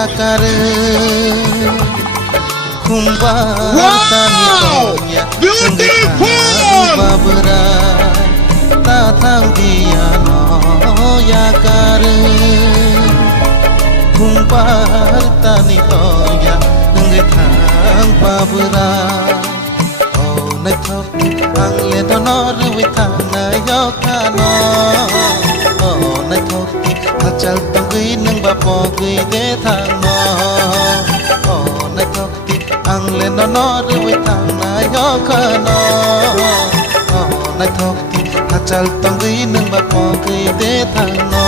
yakare kumba tani tonya Beautiful! babra ta thang dia no yakare kumba tani tonya ngai thang babra o nai thok ang le do no ri thang na yo khano o nai thok chal tang ghi nang ba po ghi de thang no o nai thok ang le no ri thang na yo khano o nai thok chal tang ghi nang ba po ghi de thang no